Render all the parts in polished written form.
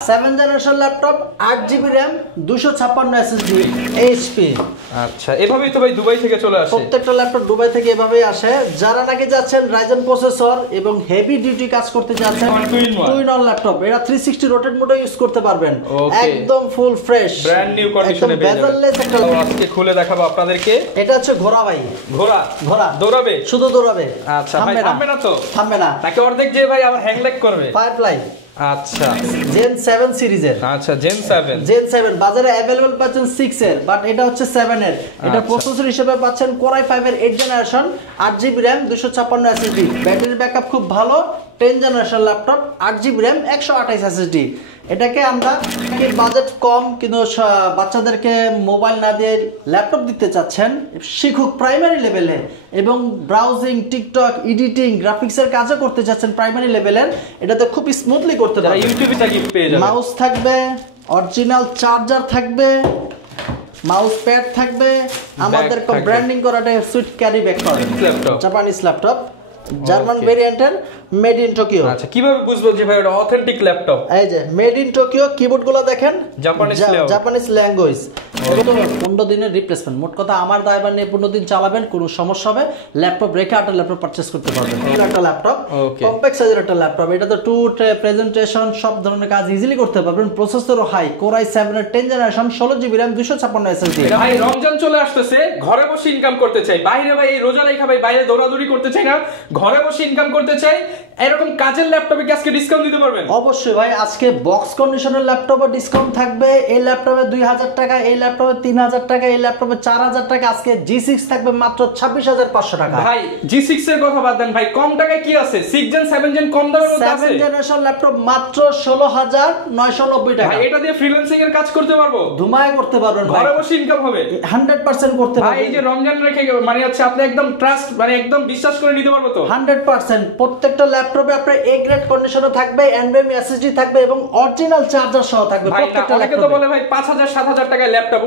7 generation laptop 8GB RAM 256 SSD HP। আচ্ছা, এভাবেই তো ভাই দুবাই থেকে চলে আসে। প্রত্যেকটা ল্যাপটপ দুবাই থেকে এভাবেই আসে। যারা নাকি যাচ্ছেন রাইজেন প্রসেসর এবং হেভি ডিউটি কাজ করতে যাচ্ছেন, টু ইন ওয়ান ল্যাপটপ, এটা 360 রোটেট মোডে ইউজ করতে পারবেন। একদম ফুল ফ্রেশ ব্র্যান্ড নিউ কন্ডিশনে পেয়ে যাবেন। একটা আজকে খুলে দেখাবো আপনাদেরকে। এটা হচ্ছে ঘোড়া ভাই, ঘোড়া দৌড়াবে, শুধু দৌড়াবে। আচ্ছা ভাই, থামবে না তো? থামবে না, নাকি অর্ধেক যে ভাই আবার হ্যাং ল্যাগ করবে? ফায়ারফ্লাই আচ্ছা, জেন 7 সিরিজের। আচ্ছা, জেন 7 বাজারে अवेलेबल পাচ্ছেন 6 এর, বাট এটা হচ্ছে 7 এর। এটা প্রসেসর হিসেবে পাচ্ছেন Core i5 এর 8 generation, 8GB RAM 256 SSD। Battery backup খুব ভালো। 10 generation laptop, 8GB RAM 128 SSD। এটাকে আমরা বাজেট কম কিন্তু বাচ্চাদেরকে মোবাইল না দিয়ে ল্যাপটপ দিতে চাচ্ছেন, শিখুক প্রাইমারি লেভেলে, এবং ব্রাউজিং, টিকটক, এডিটিং, গ্রাফিক্সের কাজও করতে চাচ্ছেন প্রাইমারি লেভেলের, এটাতে খুব স্মুথলি করতে পারবেন। ইউটিউবে গিফট পেয়ে যাবেন। মাউস থাকবে, অরিজিনাল চার্জার থাকবে, মাউস প্যাড থাকবে, আমাদের ব্র্যান্ডিং করাটা সুইট ক্যারি ব্যাগ করে জাপানিজ ল্যাপটপ, জার্মান ভেরিয়েন্টের, মেড ইন টোকিও। আচ্ছা, কিভাবে বুঝবো যে ভাই এটা অথেন্টিক ল্যাপটপ? এই যে মেড ইন টোকিও, কিবোর্ডগুলো দেখেন জাপানিজ ল্যাঙ্গুয়েজ। 15 দিনের রিপ্লেসমেন্ট। মোট কথা আমার দায়ভার নিয়ে 15 দিন চালাবেন, কোনো সমস্যা হবে ল্যাপটপ রেখে একটা ল্যাপটপ পারচেজ করতে পারবেন। একটা ল্যাপটপ, কম্প্যাক্ট সাইজের একটা ল্যাপটপ, এটা তো টুট প্রেজেন্টেশন সব ধরনের কাজ ইজিলি করতে পারবেন। প্রসেসরও হাই, Core i7 এর 10 জেনারেশন, 16GB RAM 256 SSD। ভাই রমজান চলে আসতেছে, ঘরে বসে ইনকাম করতে চাই, বাইরে ভাই এই রোজা রেখা ভাই বাইরে দৌড়াদৌড়ি করতে চাই না, ঘরে বসে ইনকাম করতে চাই, এরকম কাজের ল্যাপটপে কি আজকে ডিসকাউন্ট দিতে পারবেন? অবশ্যই ভাই, আজকে বক্স কন্ডিশনের ল্যাপটপে ডিসকাউন্ট থাকবে। এই ল্যাপটপে 2000 টাকা, এই ল্যাপটপে 3000 টাকা, এই ল্যাপটপে 4000 টাকা। আজকে G6 থাকবে মাত্র 26500 টাকা। ভাই G6 এর কথা বাদ দেন ভাই, কম টাকায় কি আছে? 6 জেন 7 জেন কম দামের মধ্যে আছে। 7 জেনারেশন ল্যাপটপ মাত্র 16990 টাকা। ভাই এটা দিয়ে ফ্রিল্যান্সিং এর কাজ করতে পারবো, ধুমায় করতে পারবেন, ঘরে বসে ইনকাম হবে 100% করতে পারবেন। ভাই এই যে রমজান রেখে মানে হচ্ছে আপনি একদম ট্রাস্ট মানে একদম বিশ্বাস করে নিতে পারবো তো 100%। প্রত্যেকটা ল্যাপটপে আপনার এ গ্রেড কন্ডিশনে থাকবে, NVMe SSD থাকবে এবং অরিজিনাল চার্জার সহ থাকবে প্রত্যেকটা ল্যাপটপে। অনেকে তো বলে ভাই 5000 7000 টাকার ল্যাপটপ,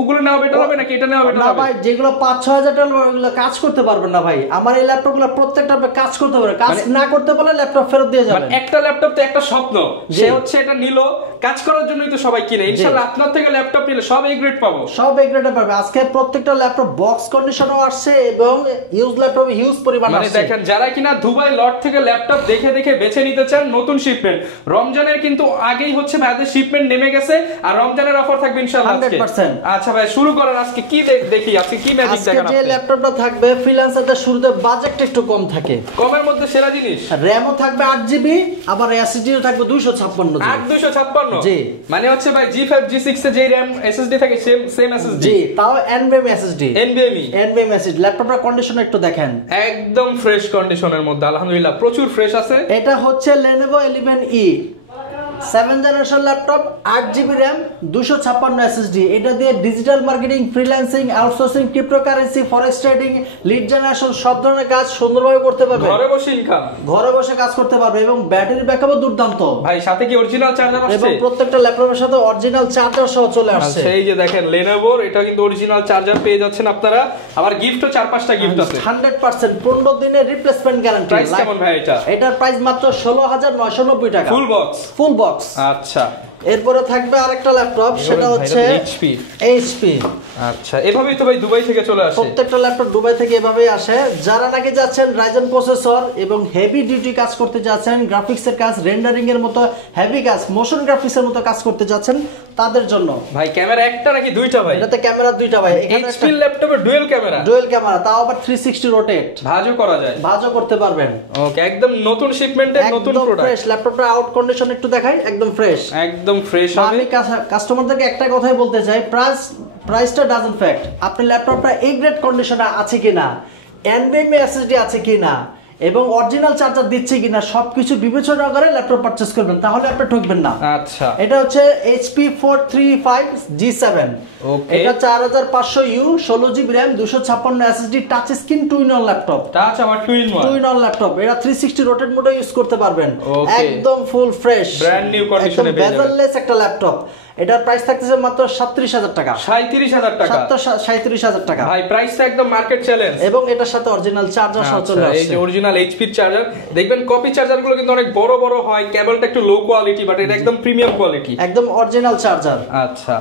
ওগুলো নেওয়া বেটার হবে নাকি এটা নেওয়া বেটার হবে? না ভাই, যেগুলো 5-6000 টাকা ওগুলো কাজ করতে পারবেন না ভাই। আমার এই ল্যাপটপগুলো প্রত্যেকটা কাজ করতে পারবে, কাজ না করতে পারলে ল্যাপটপ ফেরত দিয়ে যাবেন। একটা ল্যাপটপ তো একটা স্বপ্ন, সে হচ্ছে এটা নিলো কাজ করার জন্যই তো সবাই কিনে। ইনশাআল্লাহ আপনার থেকে ল্যাপটপ নিলে সব এ গ্রেড পাবো, সব এ গ্রেড পাবে। আজকে প্রত্যেকটা ল্যাপটপ বক্স কন্ডিশনও আসছে এবং ইউজ ল্যাপটপ হিউজ পরিমাণ আছে। মানে দেখেন, যারা কিনা দুবাই লট থেকে ল্যাপটপ দেখে দেখে বেছে নিতে চান, নতুন শিপমেন্ট রমজানের কিন্তু আগেই হচ্ছে ভাইদের শিপমেন্ট নেমে গেছে, আর রমজানের অফার থাকবে ইনশাআল্লাহ 100%। আচ্ছা ভাই, শুরু করেন। আজকে কি দেখি, আজকে কি ম্যাজিক দেখান আপনি? যে ল্যাপটপটা থাকবে ফ্রিল্যান্সারদের শুরুতে বাজেটটা একটু কম থাকে, কমের মধ্যে সেরা জিনিস। র‍্যামও থাকবে 8GB, আবার SSDও থাকবে 256 জি। 256 জি, মানে হচ্ছে ভাই G5 G6 এ যে র‍্যাম SSD থাকে সেম SSD। জি, তাও NVMe SSD। NVMe SSD। ল্যাপটপটার কন্ডিশন একটু দেখেন, একদম ফ্রেশ কন্ডিশনের মধ্যে, আলহামদুলিল্লাহ প্রচুর ফ্রেশ আছে। এটা হচ্ছে Lenovo 11E 7 generation laptop, 8GB RAM 256 SSD। এটা দিয়ে digital marketing, freelancing, outsourcing, cryptocurrency, forex trading, lead generation সব ধরনের কাজ সুন্দরভাবে করতে পারবে। ঘরে বসে ইনকাম, ঘরে বসে কাজ করতে পারবে এবং ব্যাটারি ব্যাকআপও দুর্দান্ত ভাই। সাথে কি অরিজিনাল চার্জার আসছে? এবং প্রত্যেকটা ল্যাপটপের সাথে অরিজিনাল চার্জার সহ চলে আসছে। এই যে দেখেন Lenovo, এটা কিন্তু অরিজিনাল চার্জার পেয়ে যাচ্ছেন আপনারা। আবার গিফটও 4-5টা গিফট আছে 100%। 15 দিনের রিপ্লেসমেন্ট গ্যারান্টি। প্রাইস কেমন ভাই এটা? এটার প্রাইস মাত্র 16990 টাকা, ফুল বক্স। আচ্ছা, এরপরে থাকবে আরেকটা ল্যাপটপ, সেটা হচ্ছে HP। আচ্ছা, এভাবেই তো ভাই দুবাই থেকে চলে আসে। প্রত্যেকটা ল্যাপটপ দুবাই থেকে এভাবেই আসে। যারা নাকি যাচ্ছেন রাইজেন প্রসেসর এবং হেভি ডিউটি কাজ করতে যাচ্ছেন, গ্রাফিক্সের কাজ, রেন্ডারিং এর মতো হেভি কাজ, মোশন গ্রাফিক্সের মতো কাজ করতে যাচ্ছেন, তাদের জন্য। ভাই ক্যামেরা একটা নাকি দুইটা ভাই? এটাতে ক্যামেরা দুইটা ভাই। এখানে HP ল্যাপটপে ডুয়াল ক্যামেরা, তাও আবার 360 রোটেট, ভাঁজও করা যায়, ভাঁজও করতে পারবেন। ওকে, একদম নতুন শিপমেন্টের নতুন প্রোডাক্ট। ফ্রেশ ল্যাপটপটা আউট কন্ডিশন একটু দেখাই, একদম ফ্রেশ হবে। আমি কাস্টমারদেরকে একটা কথাই বলতে চাই, প্রাইসটা ডাজন্ট ফ্যাক্ট। আপনার ল্যাপটপটা এ গ্রেড কন্ডিশনে আছে কিনা, NVMe SSD আছে কিনা এবং অরিজিনাল চার্জার দিচ্ছে কিনা, সবকিছু বিবেচনা করে ল্যাপটপ পারচেজ করবেন, তাহলে আপনি ঠকবেন না। আচ্ছা, এটা হচ্ছে HP 435 G7। ওকে, এটা 4500U, 16GB RAM 256 SSD, touch screen, two in one laptop. Touch আবার টু ইন ওয়ান ল্যাপটপ। এটা 360 রোটেট মোডে ইউজ করতে পারবেন। একদম ফুল ফ্রেশ, ব্র্যান্ড নিউ কন্ডিশনে পেয়ে যাবেন। বেজেললেস একটা ল্যাপটপ। এটার প্রাইস থাকতেছে মাত্র 37,000 টাকা। 37,000 টাকা, 37,000 টাকা ভাই প্রাইসটা একদম মার্কেট চ্যালেঞ্জ। এবং এটার সাথে অরিজিনাল চার্জার সহ চলে আসছে। এই যে অরিজিনাল এইচপি চার্জার, দেখবেন কপি চার্জারগুলো কিন্তু অনেক বড় বড় হয়, কেবলটা একটু লো কোয়ালিটি, বাট এটা একদম প্রিমিয়াম কোয়ালিটি, একদম অরিজিনাল চার্জার। আচ্ছা,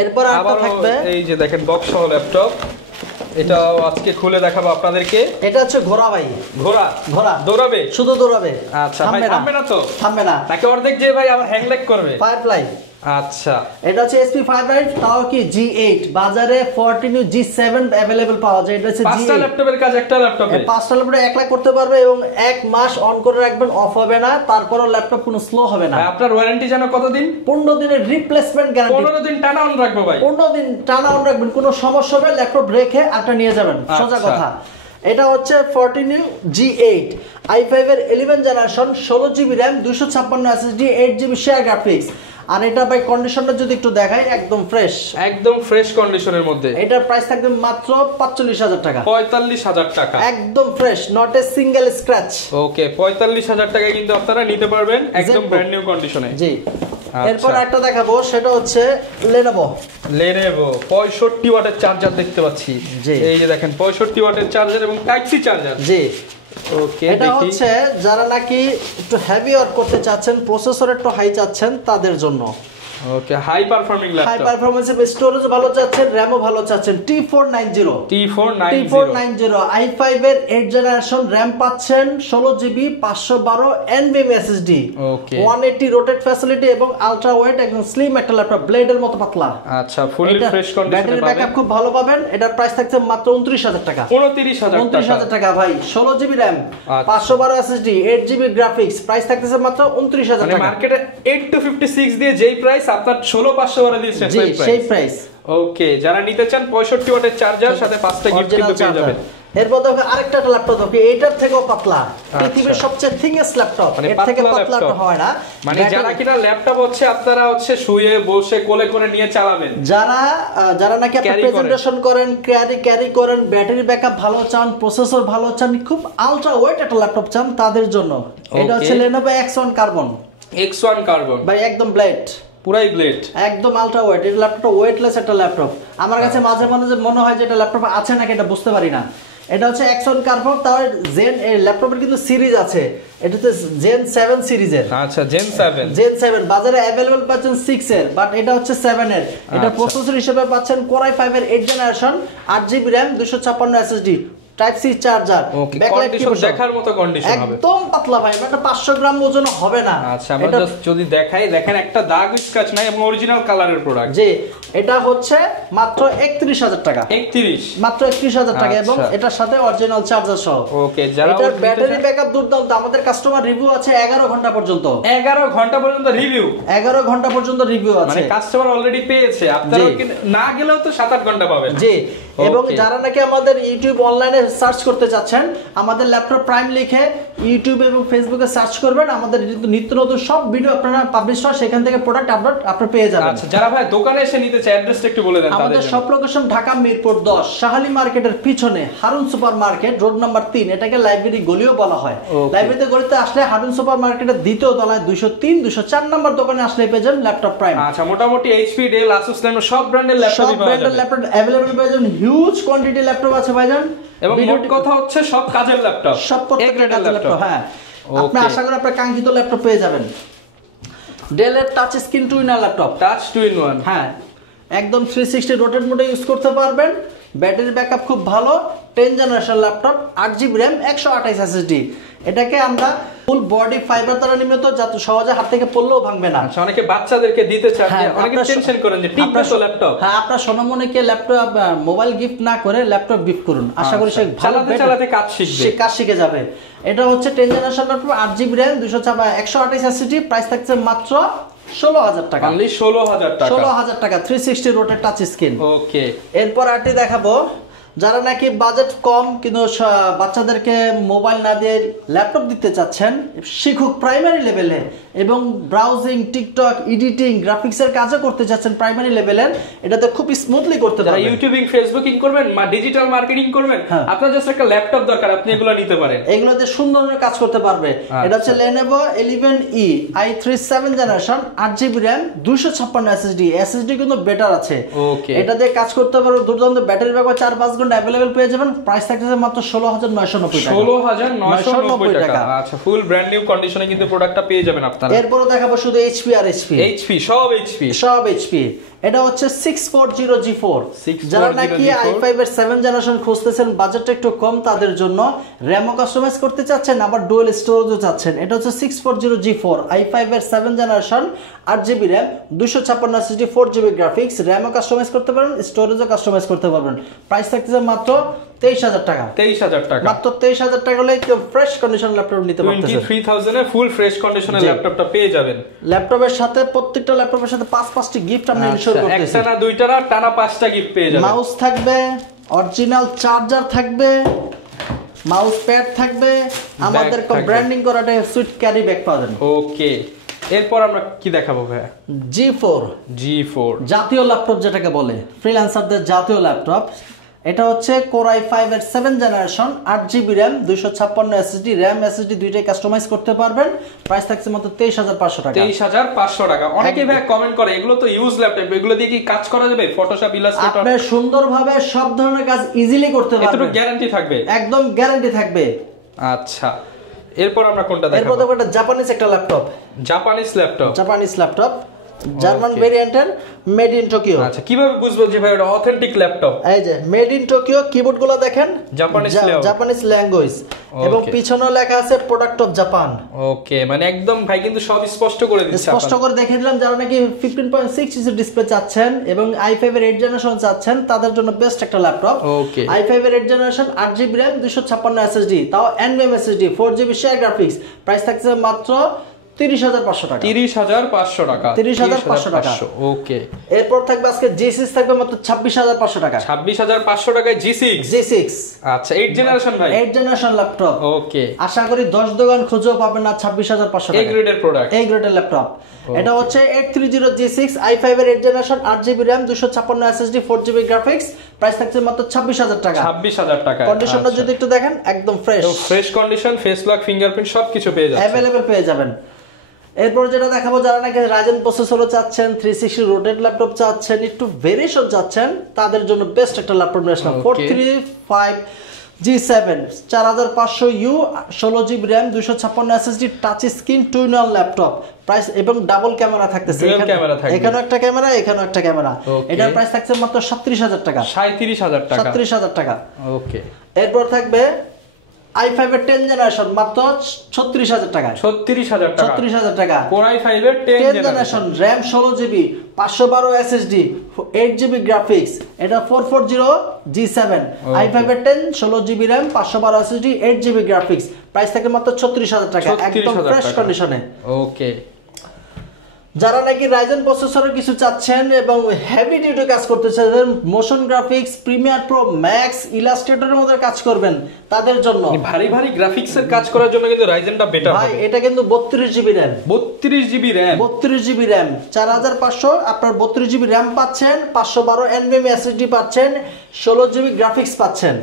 এরপর আরেকটা থাকবে, এই যে দেখেন বক্স সহ ল্যাপটপ, এটাও আজকে খুলে দেখাবো আপনাদেরকে। এটা হচ্ছে ঘোড়া ভাই, ঘোড়া দৌড়াবে, শুধু দৌড়াবে। আচ্ছা ভাই, থামবে না তো? থামবে না, তাকে অর্ধেক যে ভাই আবার হ্যাং ল্যাগ করবে। ফায়ারফ্লাই, আচ্ছা এটা হচ্ছে SP Firelight, তাও কি G8, বাজারে 14 G7 अवेलेबल পাওয়া যায়। এটা হচ্ছে পাঁচটা ল্যাপটপের কাজ একটা ল্যাপটপে, পাঁচটা ল্যাপটপে 1 লাখ করতে পারবে এবং 1 মাস অন করে রাখবেন, অফ হবে না, তারপরও ল্যাপটপ কোনো স্লো হবে না। আপনার ওয়ারেন্টি জানো কতদিন? 15 দিনের রিপ্লেসমেন্ট গ্যারান্টি। 15 দিন টানা অন রাখবো ভাই, 15 দিন টানা অন রাখবেন, কোনো সমস্যা হবে ল্যাপটপ রেখে আরটা নিয়ে যাবেন, সোজা কথা। এটা হচ্ছে 14 G8 i5 এর 11 generation, 16GB RAM, 256 SSD, 8GB shared graphics. আর এটা ভাই কন্ডিশনটা যদি একটু দেখাই, একদম ফ্রেশ কন্ডিশনের মধ্যে। এটার প্রাইস থাকবে মাত্র 45,000 টাকা। 45,000 টাকা, একদম fresh, not a single scratch. Okay, 45,000 টাকায় কিন্তু আপনারা নিতে পারবেন একদম ব্র্যান্ড নিউ কন্ডিশনে। জি, এরপর একটা দেখাবো, সেটা হচ্ছে Lenovo 65 ওয়াটের চার্জার দেখতে পাচ্ছি। এই যে দেখেন 65 ওয়াটের চার্জার এবং টাইপ সি চার্জার। জি, ওকে, এটা হচ্ছে যারা নাকি একটু হেভি ওয়ার্ক করতে চাচ্ছেন, প্রসেসর একটু হাই চাচ্ছেন, তাদের জন্য। Okay, high performing laptop, high performance, storage ভালো চাচ্ছেন, র‍্যামও ভালো চাচ্ছেন। T490 i5 এর 8 জেনারেশন, র‍্যাম পাচ্ছেন 16GB, 512 NVMe SSD, ওকে, 180 রোটেট ফ্যাসিলিটি এবং আলট্রা ওয়েট, একদম স্লিম একটা ল্যাপটপ, ব্লেডের মতো পাতলা। আচ্ছা, ফুললি ফ্রেশ কন্ডিশনে পাবেন। ব্যাটারি ব্যাকআপ খুব ভালো পাবেন। এটার প্রাইস থাকছে মাত্র 29,000 টাকা। 29,000 টাকা ভাই, 16GB RAM, 512 SSD, 8GB graphics, price থাকতেছে মাত্র 29,000 টাকা। মার্কেটে 8 to 56 দিয়ে যেই প্রাইস আপনার 16,500 দিয়েছেন সেই প্রাইস। ওকে, যারা নিতে চান 65 ওয়াটের চার্জার সাথে 5টা গিফট কিন্তু পেয়ে যাবেন। এরপর দেখো আরেকটা ল্যাপটপ দেখো, এটার থেকেও পাতলা, পৃথিবীর সবচেয়ে থিনেস্ট ল্যাপটপ, এর থেকে পাতলা হয় না। মানে যারা কিনা ল্যাপটপ হচ্ছে আপনারা হচ্ছে শুয়ে বসে কোলে করে নিয়ে চালাবেন, যারা নাকি আপনি প্রেজেন্টেশন করেন, ক্যারি করেন, ব্যাটারি ব্যাকআপ ভালো চান, প্রসেসর ভালো চান, খুব আলট্রা ওয়েট একটা ল্যাপটপ চান, তাদের জন্য এটা হচ্ছে Lenovo X1 Carbon। ভাই একদম ব্লেড, পুরাই ব্লেড, একদম আলট্রা ওয়েট। এই ল্যাপটপটা ওয়েটলেস একটা ল্যাপটপ। আমার কাছে মাঝে মাঝে মনে হয় যে এটা ল্যাপটপ আছে নাকি এটা বুঝতে পারি না। এটা হচ্ছে X1 Carbon, তার জেন, এই ল্যাপটপের কিন্তু সিরিজ আছে, এটা হচ্ছে Gen 7 সিরিজের। আচ্ছা, Gen 7 বাজারে अवेलेबल পাচ্ছেন 6 এর, বাট এটা হচ্ছে 7 এর। এটা প্রসেসর হিসেবে পাচ্ছেন Core i5 এর 8 generation, 8GB RAM, 256 SSD, type C charger, backlight কি দেখার মতো কন্ডিশন হবে, একদম পাতলা ভাই, মানে 500 গ্রাম ওজন হবে না। আচ্ছা, আমরা জাস্ট যদি দেখাই, দেখেন একটা দাগ স্ক্র্যাচ নাই এবং অরিজিনাল কালারের প্রোডাক্ট। জি, এটা হচ্ছে মাত্র 31,000 টাকা। মাত্র 31,000 টাকা এবং এটার সাথে অরিজিনাল চার্জার সহ। ওকে, যারা এটার ব্যাটারি ব্যাকআপ দুর্দান্ত। আমাদের কাস্টমার রিভিউ আছে 11 ঘন্টা পর্যন্ত। 11 ঘন্টা পর্যন্ত রিভিউ, 11 ঘন্টা পর্যন্ত রিভিউ আছে, মানে কাস্টমার অলরেডি পেয়েছে, আপনারা না গেলেও তো 7-8 ঘন্টা পাবেন। জি, এবং যারা নাকি আমাদের ইউটিউব অনলাইনে সার্চ করতে চাচ্ছেন, আমাদের ল্যাপটপ প্রাইম লিখে ইউটিউব এবং ফেসবুকে সার্চ করবেন, আমাদের নিত্য নতুন সব ভিডিও আপনারা পাবলিশ হয়, সেখান থেকে প্রোডাক্ট আপলোড আপনারা পেয়ে যাবেন। আচ্ছা, যারা ভাই দোকানে এসে নিতে চায়, অ্যাড্রেসটা একটু বলে দেন। আমাদের সব লোকেশন ঢাকা মিরপুর 10, শাহালি মার্কেটের পিছনে Harun super market, road number 3, এটাকে লাইব্রেরি গলিও বলা হয়। লাইব্রেরিতে গলিতে আসলে হারুন সুপার মার্কেটের দ্বিতীয় তলায় 203, 204 নাম্বার দোকানে আসলে পেয়ে যাবেন ল্যাপটপ প্রাইম। আচ্ছা, মোটামুটি এইচপি, ডেল, আসুস, ল্যানোভো সব ব্র্যান্ডের ল্যাপটপই পাওয়া যাবে। ল্যাপটপ अवेलेबल পেয়ে যাবেন, হিউজ কোয়ান্টিটি ল্যাপটপ আছে ভাইজান। এবং মোট কথা হচ্ছে সব কাজের ল্যাপটপ, সব প্রত্যেকটা কাজের ল্যাপটপ। হ্যাঁ, আপনি আশা করি আপনার কাঙ্ক্ষিত ল্যাপটপ পেয়ে যাবেন। ডেলের touch screen 2-in-1 laptop, touch 2-in-1। হ্যাঁ, একদম 360 রোটেট মোডে ইউজ করতে পারবেন। ব্যাটারি ব্যাকআপ খুব ভালো, 10 generation laptop, 8GB RAM, 128 SSD। এটাকে আমরা ফুল বডি ফাইবার দ্বারা নির্মিত, যাতে সহজে হাত থেকে পড়লেও ভাঙবে না। আচ্ছা, অনেকে বাচ্চাদেরকে দিতে চান, অনেকে টেনশন করেন যে টিপবে তো ল্যাপটপ। হ্যাঁ, আপনার সোনামণিকে ল্যাপটপ, মোবাইল গিফট না করে ল্যাপটপ গিফট করুন, আশা করি সে চালাতে কাজ শিখবে, সে কাজ শিখে যাবে। এটা হচ্ছে 10 generation laptop, 8GB RAM, 128 SSD, price থাকছে মাত্র 16,000 টাকা। 16,000 টাকা, 16,000 টাকা, 360 রোটেট টাচ স্ক্রিন। ওকে, এরপর আরটি দেখাবো, যারা নাকি বাজেট কম কিন্তু বাচ্চাদেরকে মোবাইল না দিয়ে ল্যাপটপ দিতে চাচ্ছেন, শিখুক প্রাইমারি লেভেলে এবং ব্রাউজিং, টিকটক, এডিটিং, গ্রাফিক্সের কাজও করতে চাচ্ছেন প্রাইমারি লেভেলের, এটাতে খুব স্মুথলি করতে পারবেন। ইউটিউবিং, ফেসবুকিং করবেন, ডিজিটাল মার্কেটিং করবেন, আপনার জাস্ট একটা ল্যাপটপ দরকার, আপনি এগুলো নিতে পারেন। এগুলোতে সুন্দর কাজ করতে পারবে। এটা হচ্ছে Lenovo 11E i3 7th generation, 8GB RAM, 256 SSD। SSD কিন্তু বেটার আছে, ওকে। এটা দিয়ে কাজ করতে পারবে। দুর্দান্ত ব্যাটারি ব্যাকআপ 4-5 ঘন্টা अवेलेबल পেয়ে যাবেন। প্রাইস থাকছে মাত্র 16,990 টাকা। 16,990 টাকা। আচ্ছা, ফুল ব্র্যান্ড নিউ কন্ডিশনে কিন্তু প্রোডাক্টটা পেয়ে যাবেন আপনারা। এরপর দেখাবো শুধু HP আর HP। সব HP। এটা হচ্ছে 640G4। যারা নাকি i5 এর 7th জেনারেশন খুঁজতেছেন, বাজেটটা একটু কম, তাদের জন্য র‍্যামও কাস্টমাইজ করতে চাচ্ছেন, আবার ডুয়াল স্টোরেজও চাচ্ছেন। এটা হচ্ছে 640G4 i5 এর 7th generation, 8GB RAM, 256 SSD, 4GB graphics. র‍্যামও কাস্টমাইজ করতে পারেন, স্টোরেজও কাস্টমাইজ করতে পারবেন। প্রাইস থাকছে মাত্র 23,000 টাকা। 23,000 টাকা। মাত্র 23,000 টাকা হলে একদম ফ্রেশ কন্ডিশন ল্যাপটপ নিতে পারতেছেন। 23,000 এ ফুল ফ্রেশ কন্ডিশনের ল্যাপটপটা পেয়ে যাবেন। ল্যাপটপের সাথে প্রত্যেকটা ল্যাপটপের সাথে 5-5টি গিফট আমরা ইনশিওর করতেছি। একটা না দুইটা না, টানা 5টা গিফট পেয়ে যাবেন। মাউস থাকবে, অরিজিনাল চার্জার থাকবে, মাউস প্যাড থাকবে, আমাদের ব্র্যান্ডিং করাটা সুইট ক্যারি ব্যাগ পাবেন। ওকে, এরপর আমরা কি দেখাবো ভাই? G4 জাতীয় ল্যাপটপ যেটাকে বলে, ফ্রিল্যান্সারদের জাতীয় ল্যাপটপ। এটা হচ্ছে Core i5 এর 7th generation, 8GB RAM, 256 SSD, RAM SSD দুইটাই কাস্টমাইজ করতে পারবেন। প্রাইস থাকছে মাত্র 23,500 টাকা। 23,500 টাকা। অনেকেই ভাই কমেন্ট করে এগুলো তো ইউজ ল্যাপটপ, এগুলো দিয়ে কি কাজ করা যাবে? ফটোশপ, ইলাস্ট্রেটর, আপনি সুন্দরভাবে সব ধরনের কাজ ইজিলি করতে পারবেন। এতটুকু গ্যারান্টি থাকবে? একদম গ্যারান্টি থাকবে। আচ্ছা, এরপর আমরা কোনটা দেখাবো? এরপর দেখো একটা Japanese laptop. Japanese laptop, German ভেরিয়েন্টের, মেড ইন টোকিও। আচ্ছা, কিভাবে বুঝবো যে ভাই এটা অথেন্টিক ল্যাপটপ? এই যে মেড ইন টোকিও, কিবোর্ডগুলো দেখেন জাপানিজ ল্যাঙ্গুয়েজ এবং পিছনে লেখা আছে প্রোডাক্ট অফ জাপান। ওকে, মানে একদম ভাই কিন্তু সব স্পষ্ট করে দিচ্ছে, স্পষ্ট করে দেখিয়ে দিলাম। যারা নাকি 15.6 ইঞ্চি ডিসপ্লে চাচ্ছেন এবং i5 এর 8th জেনারেশন চাচ্ছেন, তাদের জন্য বেস্ট একটা ল্যাপটপ। ওকে, i5 এর 8th generation, 8GB RAM, 256 SSD, তাও NVMe SSD, 4GB share graphics. Price থাকছে মাত্র 30,500 টাকা। 30,500 টাকা। 30,500 টাকা। ওকে, এরপর থাকবে আজকে G6 থাকবে মাত্র 26,500 টাকা। 26,500 টাকায় G6। আচ্ছা, 8th জেনারেশন ভাই, 8th জেনারেশন ল্যাপটপ। ওকে, আশা করি 10 দোকান খুঁজেও পাবেন না 26,500 টাকা। এই গ্রেডের প্রোডাক্ট, এই গ্রেডের ল্যাপটপ। এটা হচ্ছে 830 G6 i5 এর 8th generation, 8GB RAM, 256 SSD, 4GB graphics. Price থাকছে মাত্র 26,000 টাকা। 26,000 টাকা। কন্ডিশনটা যদি একটু দেখেন, একদম fresh condition, face lock, fingerprint সবকিছু পেয়ে যাচ্ছে, अवेलेबल পেয়ে যাবেন। এরপর যেটা দেখাবো, যারা নাকি রাইজেন প্রসেসরও চাচ্ছেন, 360 রোটেট ল্যাপটপ চাচ্ছেন, একটু ভেরিয়েশন চাচ্ছেন, তাদের জন্য বেস্ট একটা ল্যাপটপ নিয়ে আসলাম। 435G7, 4500U, 16GB RAM, 256 SSD, touch screen, 2-in-1 laptop. Price এবং ডাবল ক্যামেরা থাকতেছে, এখানে একটা ক্যামেরা, এখানে একটা ক্যামেরা। এটার প্রাইস থাকছে মাত্র 37,000 টাকা। 37,000 টাকা। ওকে, এরপর থাকবে i5 এর 10th জেনারেশন, মাত্র 36,000 টাকা। 36,000 টাকা। Core i5 এর 10th generation, RAM 16GB, 512 SSD, 8GB graphics. এটা 440G7, i5 এর 10, 16GB RAM, 512 SSD, 8GB graphics. Price থাকে মাত্র 36,000 টাকা, একদম ফ্রেশ কন্ডিশনে। ওকে, যারা নাকি রাইজেন প্রসেসরের কিছু চাচ্ছেন এবং হেভি ডিউটি কাজ করতে চাচ্ছেন, motion graphics, Premiere Pro Max, ইলাস্ট্রেটরের মধ্যে কাজ করবেন, তাদের জন্য ভারী গ্রাফিক্সের কাজ করার জন্য কিন্তু রাইজেনটা বেটার হবে। এটা কিন্তু 32GB RAM, 32GB RAM 4500। আপনার 32GB RAM পাচ্ছেন, 512 NVMe SSD পাচ্ছেন, 16GB গ্রাফিক্স পাচ্ছেন।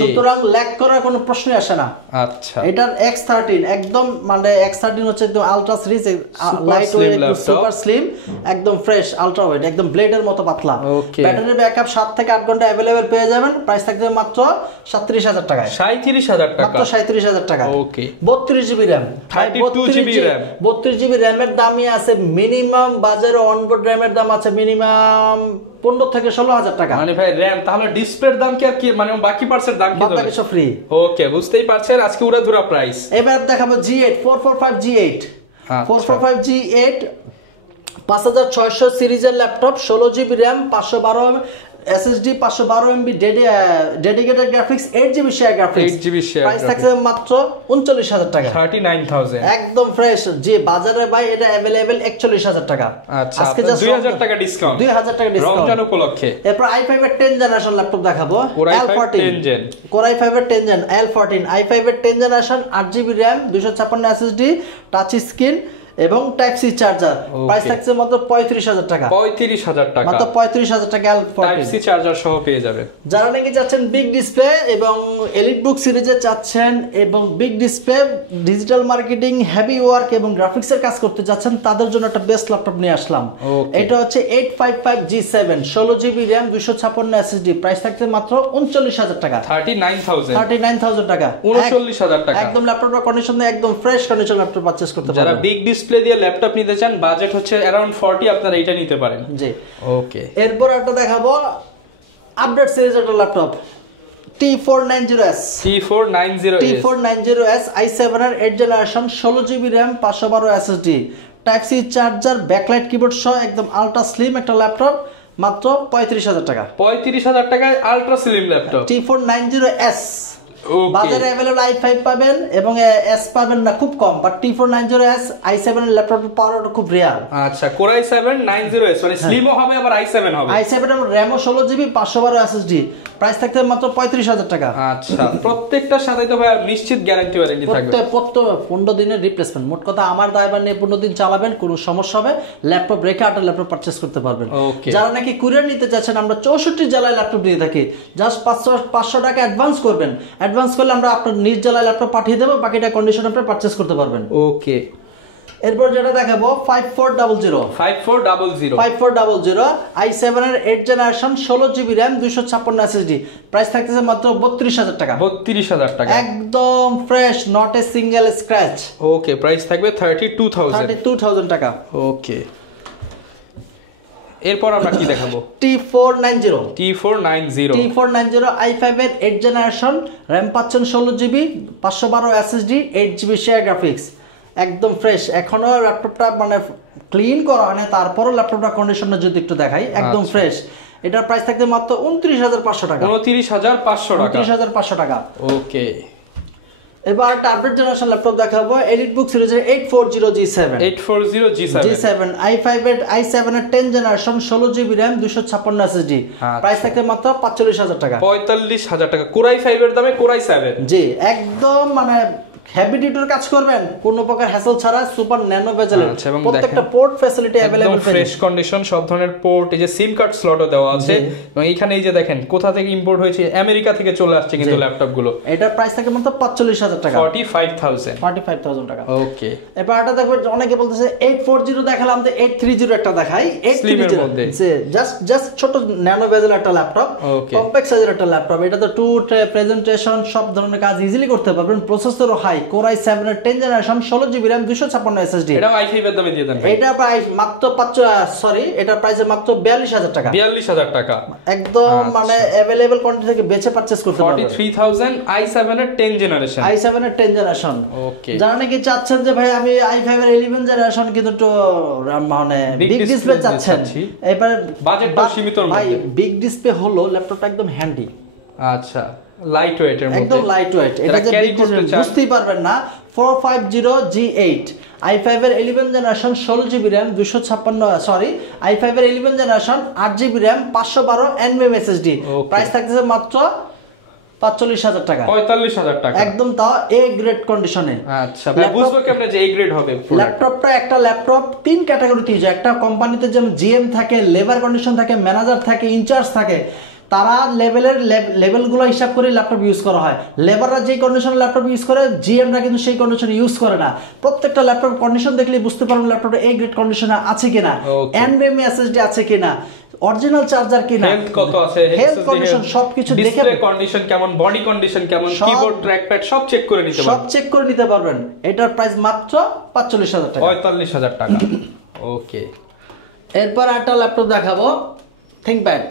সুতরাং ল্যাগ করার কোনো প্রশ্নই আসে না। আচ্ছা, এটার X13 একদম, মানে X13 হচ্ছে একদম ultra series, light weight, super slim, একদম ফ্রেশ, আলট্রা ওয়েট, একদম ব্লেডের মতো পাতলা। ব্যাটারি ব্যাকআপ 7 থেকে 8 ঘন্টা अवेलेबल পেয়ে যাবেন। প্রাইস থাকবে মাত্র 37,000 টাকা। 37,000 টাকা, মাত্র 37,000 টাকা। ওকে, 32GB RAM, 32GB RAM। 32GB RAM এর দামই আছে মিনিমাম, বাজারে অনবোর্ড RAM এর দাম আছে মিনিমাম 15 থেকে 16,000 টাকা। মানে ভাই RAM, তাহলে ডিসপ্লের দাম কি আর কি, মানে বাকি পার্টসের দাম কি? বাকি সব ফ্রি। ওকে, বুঝতেই পারছেন আজকে উড়াধুরা প্রাইস। এবার দেখাবো G8, 445G8, 445G8, 5600 সিরিজের laptop, 16GB RAM, 512 SSD 512 MB dedicated graphics 8GB shared graphics 8GB share price থাকছে মাত্র 39000 টাকা 39000 একদম ফ্রেশ যে বাজারে ভাই এটা अवेलेबल 41000 টাকা আচ্ছা আজকে 2000 টাকা ডিসকাউন্ট 2000 টাকা ডিসকাউন্ট রমজান উপলক্ষে এরপর i5 এর 10 জেনারেশন ল্যাপটপ দেখাবো i5 10 জেন Core i5 এর 10 জেন L14 i5 এর 10 generation 8GB RAM 256 SSD touch screen এবং টাইপ সি চার্জার প্রাইস থাকছে মাত্র 35000 টাকা 35000 টাকা মাত্র 35000 টাকা টাইপ সি চার্জার সহ পেয়ে যাবেন যারা নাকি চাচ্ছেন বিগ ডিসপ্লে এবং এলিট বুক সিরিজে চাচ্ছেন এবং big display digital marketing heavy work এবং গ্রাফিক্সের কাজ করতে যাচ্ছেন তাদের জন্য একটা বেস্ট ল্যাপটপ নিয়ে আসলাম এটা হচ্ছে 855G7 16GB RAM 256 SSD price থাকছে মাত্র 39000 টাকা 39000 টাকা 39000 টাকা একদম ল্যাপটপের কন্ডিশন একদম ফ্রেশ কন্ডিশন ল্যাপটপ পারচেজ করতে পারবেন যারা বিগ ডিসপ্লে দিয়ে ল্যাপটপ নিতে চান বাজেট হচ্ছে अराउंड 40 আপনারা এটা নিতে পারেন জি ওকে এরপর একটা দেখাবো আপডেট সিরিজের একটা ল্যাপটপ T490S T490S i7 এর 8 generation 16GB RAM 512 SSD type C charger backlight keyboard সহ একদম আলট্রা স্লিম একটা ল্যাপটপ মাত্র 35000 টাকা 35000 টাকায় আলট্রা স্লিম ল্যাপটপ T490S বাজারে अवेलेबल i5 পাবেন এবং S পাবেন না খুব কম বাট T490S i7 এর ল্যাপটপ পাওয়াটা খুব রেয়ার আচ্ছা Core i7 90S মানে স্লিমও হবে আবার i7 হবে i7 এর RAM 16GB 512 SSD প্রাইস থাকতে মাত্র 35000 টাকা আচ্ছা প্রত্যেকটার সাথে তো ভাই নিশ্চিত গ্যারান্টি ওয়ারেন্টি থাকবে প্রত্যেক 15 দিনের রিপ্লেসমেন্ট মোট কথা আমার দায়ভার নিয়ে 15 দিন চালাবেন কোনো সমস্যা হবে ল্যাপটপ রেখে আটা ল্যাপটপ পারচেজ করতে পারবেন যারা নাকি কুরিয়ার নিতে চাচ্ছেন আমরা 64 জেলায় ল্যাপটপ দিয়ে থাকি জাস্ট 500 টাকা অ্যাডভান্স করবেন অ্যাডভান্স করলে আমরা আপনার নিজ জেলায় ল্যাপটপ পাঠিয়ে দেব বাকিটা কন্ডিশন আপনি পারচেজ করতে পারবেন ওকে এরপর যেটা দেখাবো 5400 i7 এর 8 generation 16GB RAM 256 SSD price থাকতেছে মাত্র 32000 টাকা 32000 টাকা একদম fresh not a single scratch okay price থাকবে 32000 টাকা ওকে এরপর আমরা কি দেখাবো T490 i5 এর 8 জেনারেশন RAM পাচ্ছেন 16GB 512 SSD 8GB shared graphics একদম ফ্রেশ এখনো ল্যাপটপটা মানে ক্লিন করা হয় না তারপরও ল্যাপটপটা কন্ডিশনে যদি একটু দেখাই একদম ফ্রেশ এটার প্রাইস থাকবে মাত্র 29500 টাকা 29500 টাকা ওকে এবার একটা আপডেট জেনারেশন ল্যাপটপ দেখাবো এলিট বুক সিরিজের 840G7 i5 এর i7 এর 10 generation 16GB RAM 256 SSD price থাকবে মাত্র 45000 টাকা 45000 টাকা Core i5 এর দামে Core i7 জি একদম মানে হেভি ডিউটির কাজ করবেন কোনো প্রকার হ্যাসেল ছাড়া সুপার ন্যানো বেজেল প্রত্যেকটা port facility available fresh condition সব ধরনের পোর্ট এই যে সিম কার্ড স্লটও দেওয়া আছে এবং এইখানে এই যে দেখেন কোথা থেকে ইম্পোর্ট হয়েছে আমেরিকা থেকে চলে আসছে কিন্তু ল্যাপটপ গুলো এটার প্রাইস থাকে মাত্র 45000 টাকা 45000 টাকা ওকে এবার এটা দেখো অনেকে বলতেছে 840 দেখালাম তো 830 একটা দেখাই 830 মধ্যে জাস্ট ছোট ন্যানো বেজেল একটা ল্যাপটপ কম্প্যাক্ট সাইজের একটা ল্যাপটপ এটা তো টু প্রেজেন্টেশন সব ধরনের কাজ ইজিলি করতে পারবেন প্রসেসরও হাই Core i7 এর 10 জেনারেশন 16GB RAM 256 SSD এটা i5 এর দামে দিয়ে দেন এটা প্রাইস মাত্র এটা প্রাইস মাত্র 42000 টাকা 42000 টাকা একদম মানে अवेलेबल কোয়ান্টিটি থেকে বেচে পারচেজ করতে পারবেন 43000 i7 এর 10 জেনারেশন ওকে যারা নাকি চাচ্ছেন যে ভাই আমি i5 এর 11 জেনারেশন কিন্তু একটু মানে বিগ ডিসপ্লে চাচ্ছেন এবার বাজেটটা সীমিতর মধ্যে ভাই বিগ ডিসপ্লে হলো ল্যাপটপটা একদম হ্যান্ডি আচ্ছা লাইট ওয়েটের মধ্যে একদম লাইট ওয়েট এটা যে বুঝতেই পারবেন না 450G8 i5 এর 11 জেনারেশন 16GB RAM 256 i5 এর 11 generation 8GB RAM 512 NVMe SSD price থাকতেছে মাত্র 45000 টাকা 45000 টাকা একদম তাও এ গ্রেড কন্ডিশনে আচ্ছা ভাই বুঝবো কেমনে যে এ গ্রেড হবে ল্যাপটপটা একটা ল্যাপটপ তিন ক্যাটাগরিতে যায় একটা কোম্পানিতে যেমন জিএম থাকে লেবার কন্ডিশন থাকে ম্যানেজার থাকে ইনচার্জ থাকে তারা লেভেলগুলো হিসাব করে ল্যাপটপ ইউজ করা হয় লেবাররা যেই কন্ডিশনে ল্যাপটপ ইউজ করে জিএমরা কিন্তু সেই কন্ডিশনে ইউজ করে না প্রত্যেকটা ল্যাপটপ কন্ডিশন দেখলে বুঝতে পারবেন ল্যাপটপটা এ গ্রেড কন্ডিশনে আছে কিনা NVMe SSD আছে কিনা অরিজিনাল চার্জার কিনা হেলথ কত আছে হেলথ কন্ডিশন সবকিছু দেখে ডিসপ্লে কন্ডিশন কেমন বডি কন্ডিশন কেমন কিবোর্ড ট্র্যাকপ্যাড সব চেক করে নিতে পারবেন সব চেক করে নিতে পারবেন এটার প্রাইস মাত্র 45000 টাকা 45000 টাকা ওকে এরপর একটা ল্যাপটপ দেখাবো থিংকপ্যাড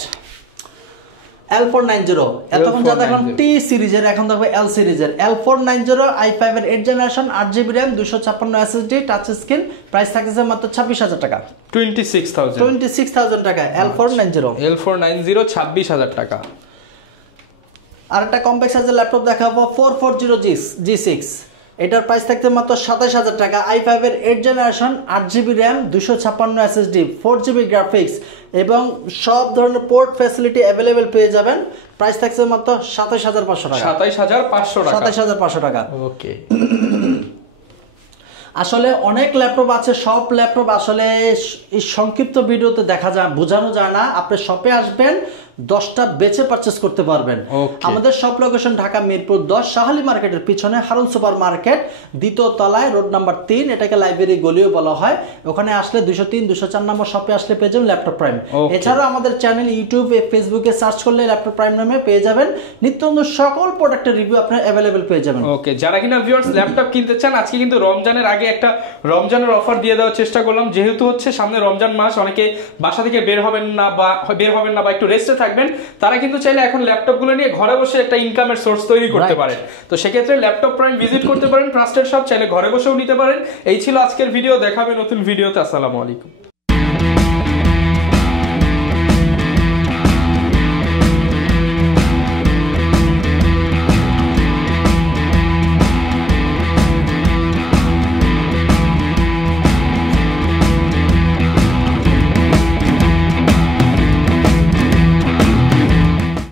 L490 এতক্ষণ যা দেখলাম T সিরিজের, এখন দেখো L সিরিজের L490 i5 এর 8 generation 8GB RAM 256 SSD touch screen, price থাকছে মাত্র 26000 টাকা, 26000 টাকা L490 26000 টাকা। আরেকটা কম্প্যাক্ট সাইজের ল্যাপটপ দেখাবো 440G6, এটার প্রাইস থাকতে মাত্র 27000 টাকা, i5 এর 8 generation 8GB RAM 256 SSD 4GB graphics এবং সব ধরনের পোর্ট ফ্যাসিলিটি অ্যাভেলেবেল পেয়ে যাবেন, প্রাইস থাকছে মাত্র 27500 টাকা, 27500 টাকা। ওকে, আসলে অনেক ল্যাপটপ আছে, সব ল্যাপটপ আসলে এই সংক্ষিপ্ত ভিডিওতে দেখা যায়, বোঝানো যায় না। আপনি শপে আসবেন, 10টা বেচে পারচেস করতে পারবেন। আমাদের শপ লোকেশন ঢাকা মিরপুর 10 শাহালি মার্কেটের পিছনে হারুন সুপার মার্কেট, দ্বিতীয় তলায়, রোড নাম্বার 3, এটাকে লাইব্রেরি গলিও বলা হয়। ওখানে আসলে 203 204 নম্বর শপে আসলে পেয়ে যাবেন ল্যাপটপ প্রাইম। এছাড়াও আমাদের চ্যানেল ইউটিউব ফেসবুকে সার্চ করলে ল্যাপটপ প্রাইম নামে পেয়ে যাবেন, নিত্য নতুন সকল প্রোডাক্টের রিভিউ আপনার অ্যাভেলেবেল পেয়ে যাবেন। ওকে, যারা কিনা ভিউয়ার্স ল্যাপটপ কিনতে চান, আজকে কিন্তু রমজানের আগে একটা রমজানের অফার দিয়ে দেওয়ার চেষ্টা করলাম, যেহেতু হচ্ছে সামনে রমজান মাস, অনেকে বাসা থেকে বের হবেন না বা একটু রেস্টে থাকবেন, তারা কিন্তু চাইলে এখন ল্যাপটপগুলো নিয়ে ঘরে বসে একটা ইনকামের সোর্স তৈরি করতে পারেন। তো সেক্ষেত্রে ল্যাপটপ প্রাইম ভিজিট করতে পারেন, ট্রাস্টেড শপ, চাইলে ঘরে বসেও নিতে পারেন। এই ছিল আজকের ভিডিও, দেখাবে নতুন ভিডিওতে। আসসালামু আলাইকুম।